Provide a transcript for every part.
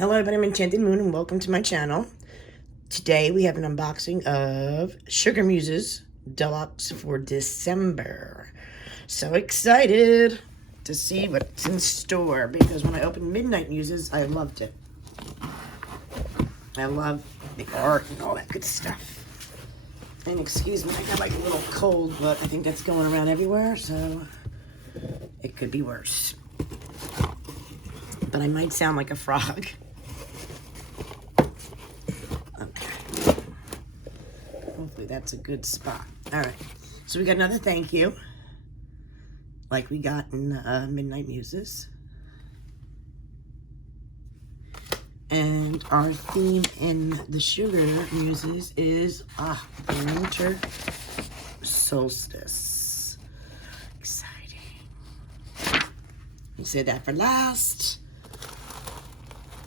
Hello everybody, I'm Enchanted Moon and welcome to my channel. Today we have an unboxing of SugarMuses Deluxe for December. So excited to see what's in store because when I opened Midnight Muses, I loved it. I love the art and all that good stuff. And excuse me, I got like a little cold, but I think that's going around everywhere, so it could be worse. But I might sound like a frog. Hopefully that's a good spot. All right, so we got another thank you, like we got in Midnight Muses. And our theme in the SugarMuses is the winter solstice. Exciting. We said that for last.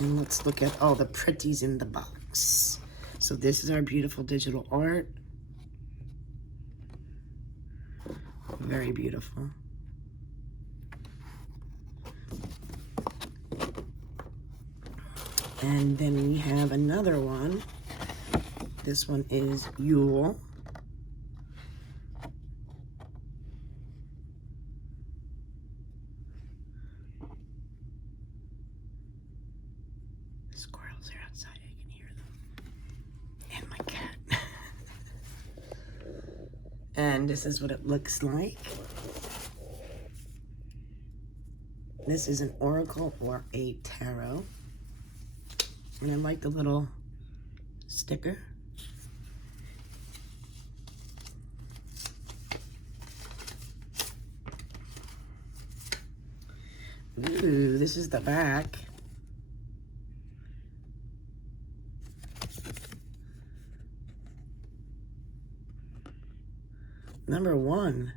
And let's look at all the pretties in the box. So this is our beautiful digital art. Very beautiful. And then we have another one. This one is Yule. The squirrels are outside, I can hear them. And my cat. And this is what it looks like. This is an oracle or a tarot. And I like the little sticker. Ooh, this is the back. Number 1.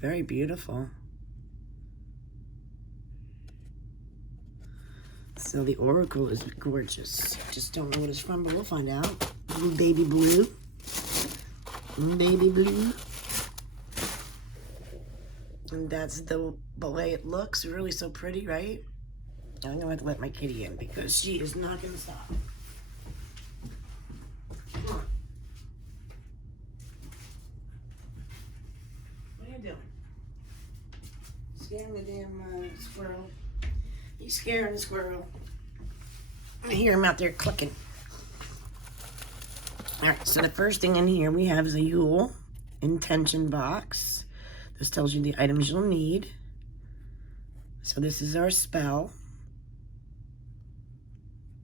Very beautiful. So the oracle is gorgeous. Just don't know what it's from, but we'll find out. Baby blue. Baby blue. And that's the way it looks. Really so pretty, right? I'm gonna have to let my kitty in because she is not gonna stop. Come on. What are you doing? Scaring the damn squirrel. He's scaring the squirrel. I hear him out there clicking. All right, so the first thing in here we have is a Yule intention box. This tells you the items you'll need. So this is our spell.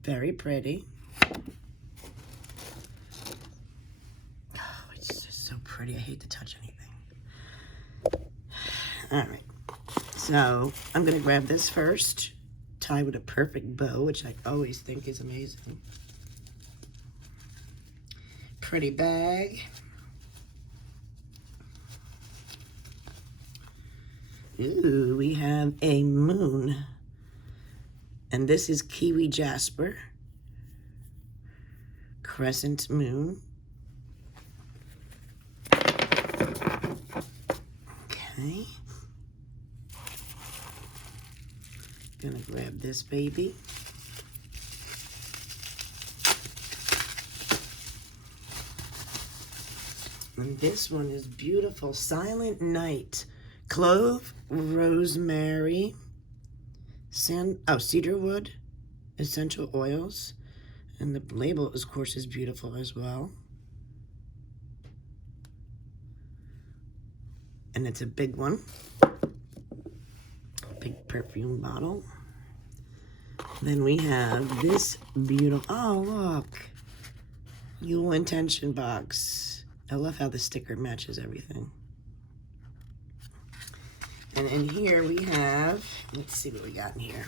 Very pretty. Oh, it's just so pretty. I hate to touch anything. All right, so I'm gonna grab this first. Tie with a perfect bow, which I always think is amazing. Pretty bag. Ooh, we have a moon. And this is Kiwi Jasper. Crescent moon. Okay. Gonna grab this baby. And this one is beautiful. Silent Night. Clove, rosemary, cedarwood, essential oils. And the label, of course, is beautiful as well. And it's a big one. Big perfume bottle. Then we have this beautiful, oh look, Yule intention box. I love how the sticker matches everything. And in here we have, let's see what we got in here.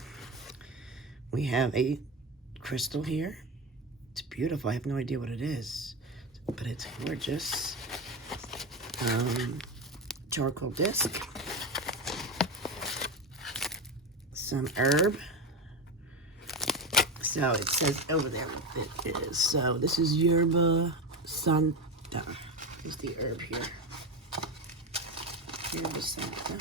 We have a crystal here. It's beautiful. I have no idea what it is, but it's gorgeous. Charcoal disc. Some herb. So it says over there what it is. So this is Yerba Santa. Is the herb here. Yerba Santa.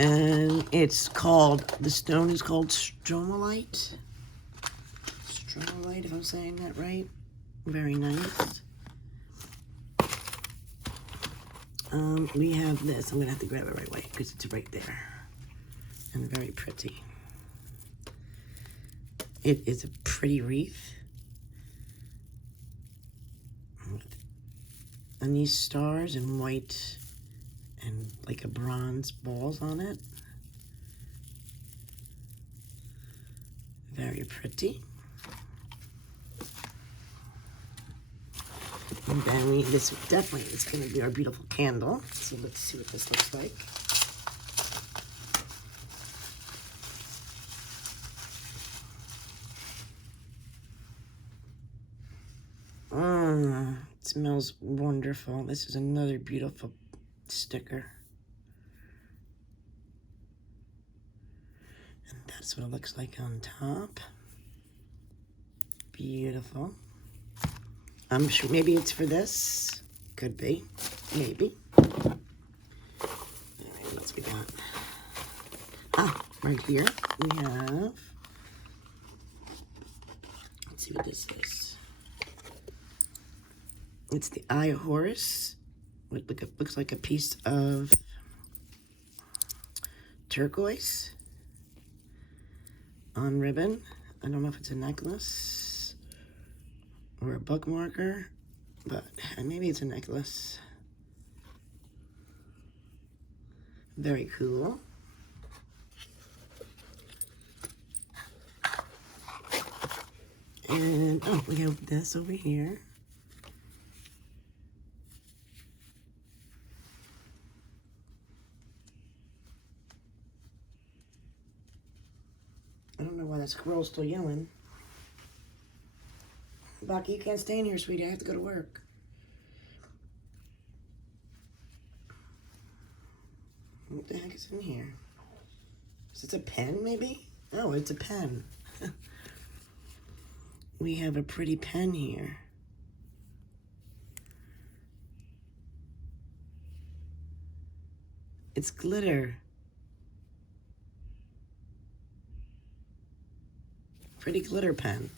And it's called, the stone is called stromalite. Stromalite, if I'm saying that right. Very nice. We have this. I'm going to have to grab it right away because it's right there. And very pretty. It is a pretty wreath. And these stars in white and like a bronze balls on it. Very pretty. And then this definitely is going to be our beautiful candle. So let's see what this looks like. It smells wonderful. This is another beautiful sticker. And that's what it looks like on top. Beautiful. I'm sure maybe it's for this. Could be. Maybe. All right, what else we got? Ah, right here we have, let's see what this is. It's the Eye of Horus. It looks like a piece of turquoise on ribbon. I don't know if it's a necklace or a bookmarker, but maybe it's a necklace. Very cool. And, oh, we have this over here. I don't know why that squirrel's still yelling. Bucky, you can't stay in here, sweetie. I have to go to work. What the heck is in here? Is it a pen, maybe? Oh, it's a pen. We have a pretty pen here. It's glitter. Pretty glitter pen.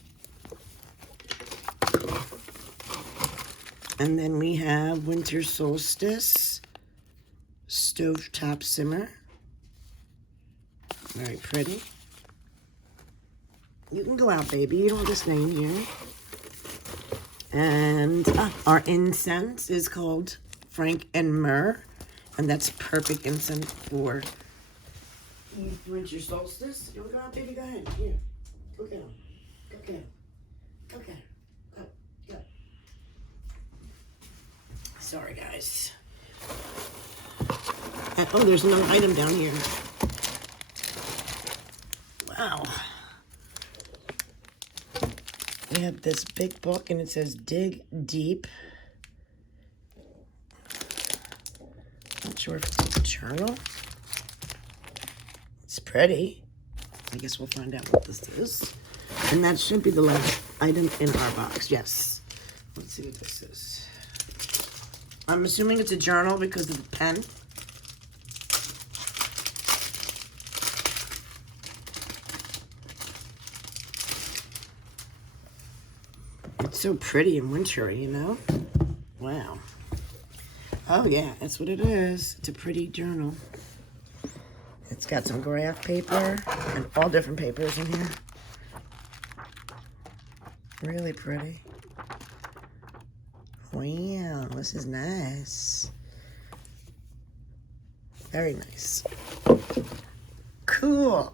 And then we have Winter Solstice Stovetop Simmer. Very pretty. You can go out, baby. You don't have to stay in here. And our incense is called Frank and Myrrh. And that's perfect incense for Winter Solstice. You want to go out, baby? Go ahead. Here. Go get him. Go get him. Go get him. Go. Go. Sorry, guys. And, oh, there's another item down here. Wow. We have this big book, and it says Dig Deep. Not sure if it's a journal. It's pretty. I guess we'll find out what this is. And that should be the last item in our box. Yes. Let's see what this is. I'm assuming it's a journal because of the pen. It's so pretty and wintry, you know? Wow. Oh, yeah, that's what it is. It's a pretty journal. It's got some graph paper and all different papers in here. Really pretty. Wow, this is nice. Very nice. Cool.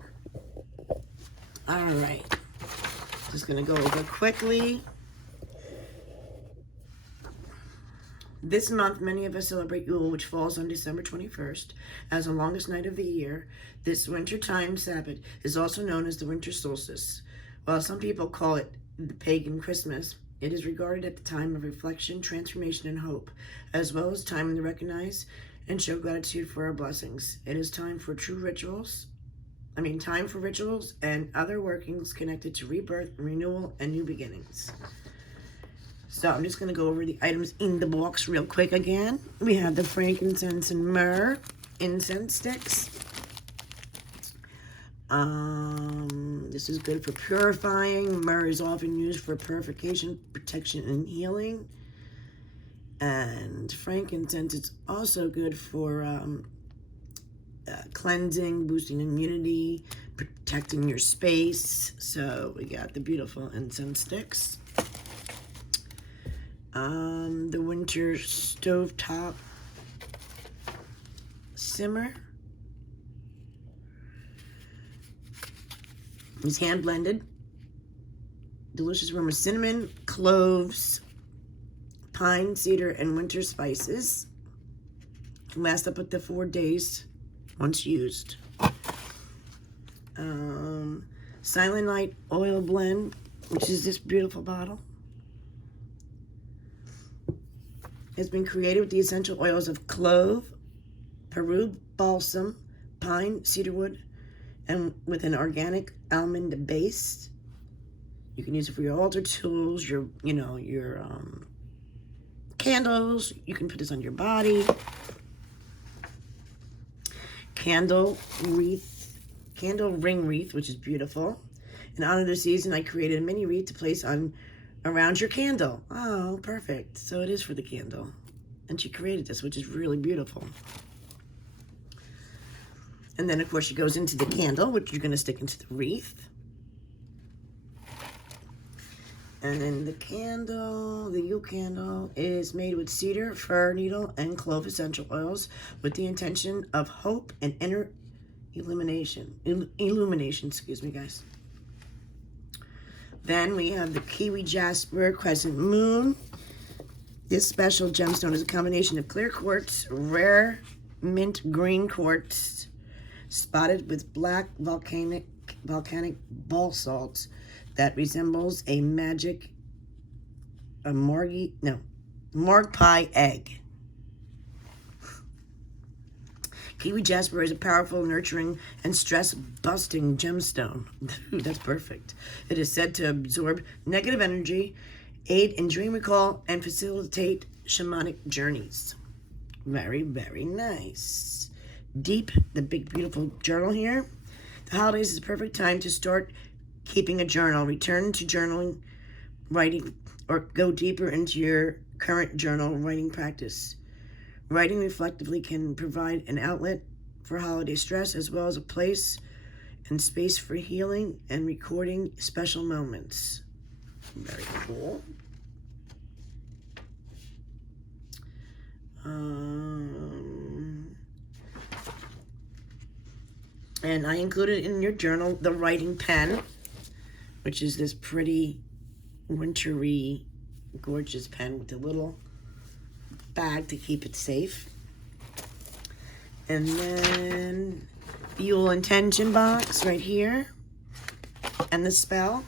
All right. Just gonna go over quickly. This month, many of us celebrate Yule, which falls on December 21st, as the longest night of the year. This wintertime Sabbath is also known as the winter solstice. While some people call it the pagan Christmas, it is regarded at the time of reflection, transformation, and hope, as well as time to recognize and show gratitude for our blessings. It is time for rituals and other workings connected to rebirth, renewal, and new beginnings. So I'm just going to go over the items in the box real quick again. We have the frankincense and myrrh incense sticks. This is good for purifying. Myrrh is often used for purification, protection, and healing. And frankincense is also good for cleansing, boosting immunity, protecting your space. So we got the beautiful incense sticks. The winter stovetop simmer. It's hand blended. Delicious aroma: cinnamon, cloves, pine, cedar, and winter spices. Last up to 4 days once used. Silent Night oil blend, which is this beautiful bottle. It's been created with the essential oils of clove, Peru balsam, pine, cedarwood, and with an organic almond base. You can use it for your altar tools, your candles. You can put this on your body. Candle ring wreath, which is beautiful. In honor of the season, I created a mini wreath to place around your candle. Oh, perfect. So it is for the candle. And she created this, which is really beautiful. And then, of course, she goes into the candle, which you're going to stick into the wreath. And then the candle, the Yule candle, is made with cedar, fir needle, and clove essential oils with the intention of hope and inner illumination, excuse me, guys. Then we have the Kiwi Jasper Crescent Moon. This special gemstone is a combination of clear quartz, rare mint green quartz, spotted with black volcanic basalts that resembles a magpie egg. Kiwi Jasper is a powerful, nurturing, and stress-busting gemstone. Dude, that's perfect. It is said to absorb negative energy, aid in dream recall, and facilitate shamanic journeys. Very, very nice. Deep, the big, beautiful journal here. The holidays is a perfect time to start keeping a journal. Return to journaling, writing, or go deeper into your current journal writing practice. Writing reflectively can provide an outlet for holiday stress, as well as a place and space for healing and recording special moments. Very cool. And I included in your journal the writing pen, which is this pretty wintry, gorgeous pen with a little bag to keep it safe. And then the Yule intention box right here, and the spell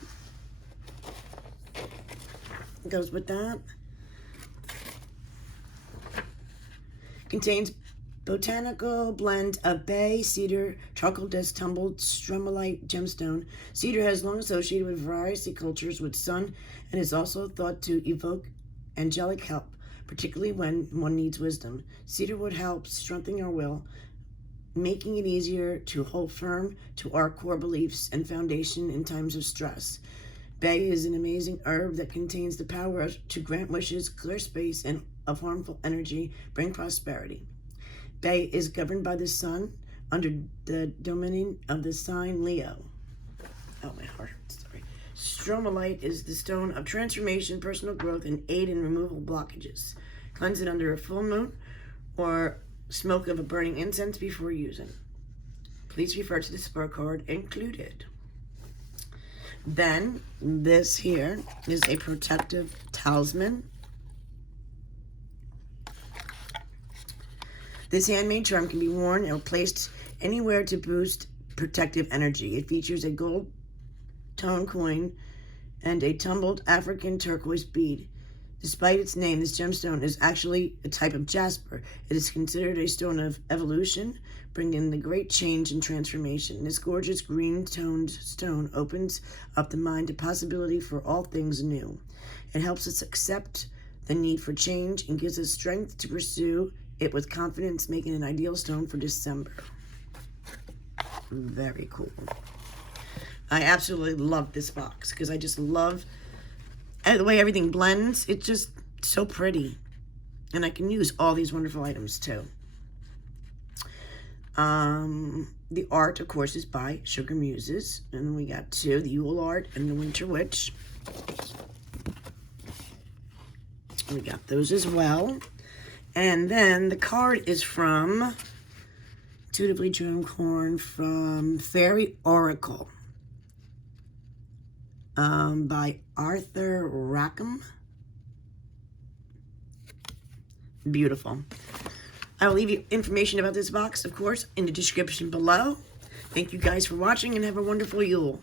goes with that. Contains botanical blend of bay, cedar, charcoal dust, tumbled stromalite gemstone. Cedar has long associated with various cultures with sun and is also thought to evoke angelic help, particularly when one needs wisdom. Cedarwood helps strengthen our will, making it easier to hold firm to our core beliefs and foundation in times of stress. Bay is an amazing herb that contains the power to grant wishes, clear space, and of harmful energy, bring prosperity. Bay is governed by the sun under the dominion of the sign Leo. Oh, my heart, sorry. Stromalite is the stone of transformation, personal growth, and aid in removal blockages. Cleanse it under a full moon or smoke of a burning incense before using. Please refer to the spur card included. Then, this here is a protective talisman. This handmade charm can be worn or placed anywhere to boost protective energy. It features a gold tone coin and a tumbled African turquoise bead. Despite its name, this gemstone is actually a type of jasper. It is considered a stone of evolution, bringing the great change and transformation. This gorgeous green-toned stone opens up the mind to possibility for all things new. It helps us accept the need for change and gives us strength to pursue it with confidence, making an ideal stone for December. Very cool. I absolutely love this box because I just love the way everything blends. It's just so pretty. And I can use all these wonderful items too. The art, of course, is by SugarMuses. And then we got two, the Yule art and the Winter Witch. We got those as well. And then the card is from Intuitively Dreamcorn from Fairy Oracle by Arthur Rackham. Beautiful. I will leave you information about this box, of course, in the description below. Thank you guys for watching and have a wonderful Yule.